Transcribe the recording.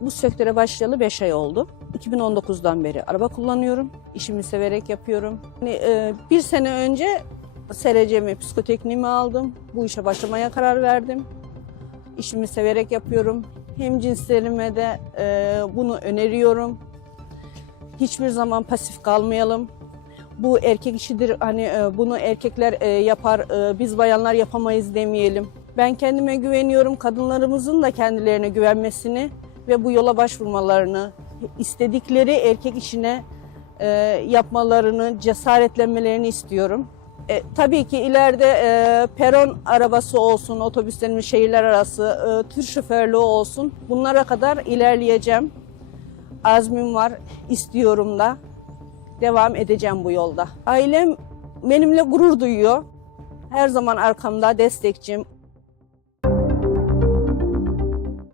Bu sektöre başlayalı 5 ay oldu. 2019'dan beri araba kullanıyorum. İşimi severek yapıyorum. Hani, e, bir sene önce SRC'mi, psikotekniğimi aldım. Bu işe başlamaya karar verdim. İşimi severek yapıyorum. Hem cinslerime de e, bunu öneriyorum. Hiçbir zaman pasif kalmayalım. Bu erkek işidir. Hani e, bunu erkekler e, yapar, e, biz bayanlar yapamayız demeyelim. Ben kendime güveniyorum. Kadınlarımızın da kendilerine güvenmesini ve bu yola başvurmalarını, istedikleri erkek işine e, yapmalarını, cesaretlenmelerini istiyorum. E, tabii ki ileride e, peron arabası olsun, otobüslerimiz şehirler arası, e, tır şoförlüğü olsun. Bunlara kadar ilerleyeceğim. Azmim var, istiyorum da. Devam edeceğim bu yolda. Ailem benimle gurur duyuyor. Her zaman arkamda destekçim.